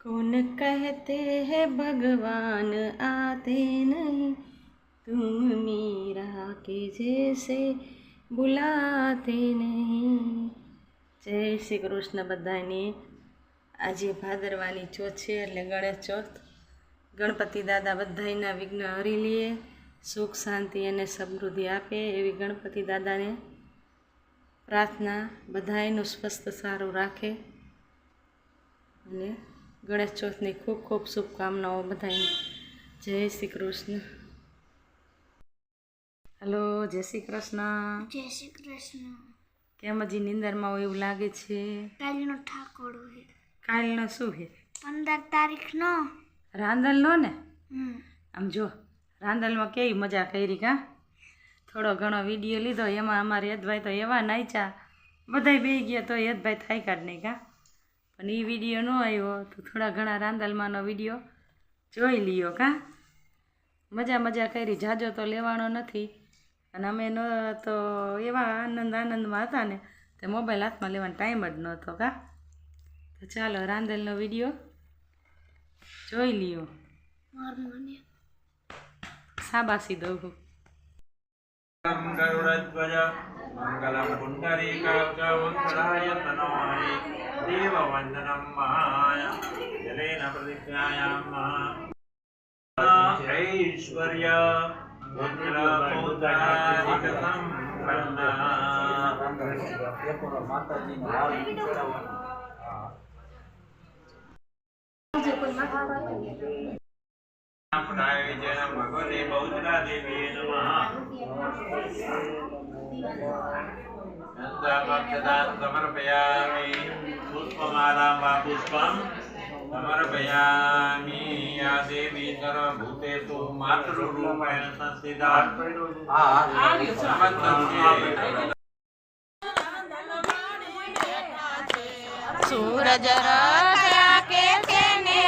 कौन कहते हैं भगवान आते नहीं, तुम मीरा के जैसे बुलाते नहीं। જય શ્રી કૃષ્ણ બધાને। આજે ભાદરવાની ચોથ છે એટલે ગણેશ ચોથ। ગણપતિ દાદા બધાયના વિઘ્ન હરી લે, સુખ શાંતિ અને સમૃદ્ધિ આપે એવી ગણપતિ દાદાને પ્રાર્થના। બધાયનું સ્વસ્થ સારું રાખે અને ગણેશ ચોથની ખૂબ ખૂબ શુભકામનાઓ બધાને। જય શ્રી કૃષ્ણ। હલો, જય શ્રી કૃષ્ણ। જય શ્રી કૃષ્ણ। કેમ હજી નિંદરમાં હોય એવું લાગે છે? કાલનો ઠાકોરો હે। કાલનો શું છે? 15 તારીખનો રાંદલનો ને? આમ જો રાંદલમાં કેવી મજા કરી કા? થોડો ઘણો વિડીયો લીધો, એમાં અમારે યદભાઈ તો એવા નાચ્યા, બધાય બે ગયા તો યદભાઈ થાય કાઢ નહીં કા? પણ એ વિડીયો ન આવ્યો તો થોડા ઘણા રાંદલમાંનો વિડીયો જોઈ લ્યો કા? મજા કરી, જાજો તો લેવાનો નથી અને અમે ન તો એવા આનંદમાં હતા ને તે મોબાઈલ હાથમાં લેવાનો ટાઈમ જ નહોતો કા? તો ચાલો રાંદલનો વિડીયો જોઈ લ્યો। શાબાશી દઉં છું। गरुड़ध्वज मंगलम पुंडरीकाक्षवत्सलाय तनोहरि देववन्दनं महाय जलेन प्रतिज्ञायामः ऐश्वर्य भगवते बहुधरा देवी नमः। नन्दाभक्तदान समर्पयामि, पुष्पमालां वा पुष्पं समर्पयामि। या देवी सर्वभूतेषु मातृरूपेण संस्थिता सूरज राजा के तेने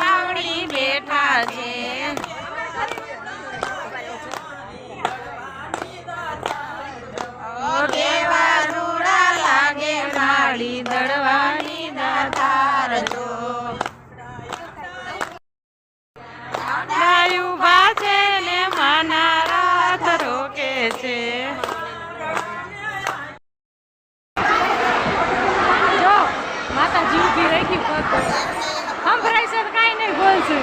बावड़ी बैठा छे। देवा रूड़ा लागे माड़ी दड़वानी दातार जो डायु बाजे ने माना रात रोके छे। जो माता जीव भी रखी हम भराई से काई नहीं बोल छे।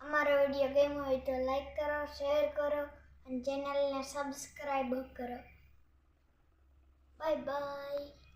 અમારો વિડીયો ગમ્યો હોય તો લાઈક કરો, શેર કરો અને ચેનલને સબસ્ક્રાઈબ કરો. Bye bye.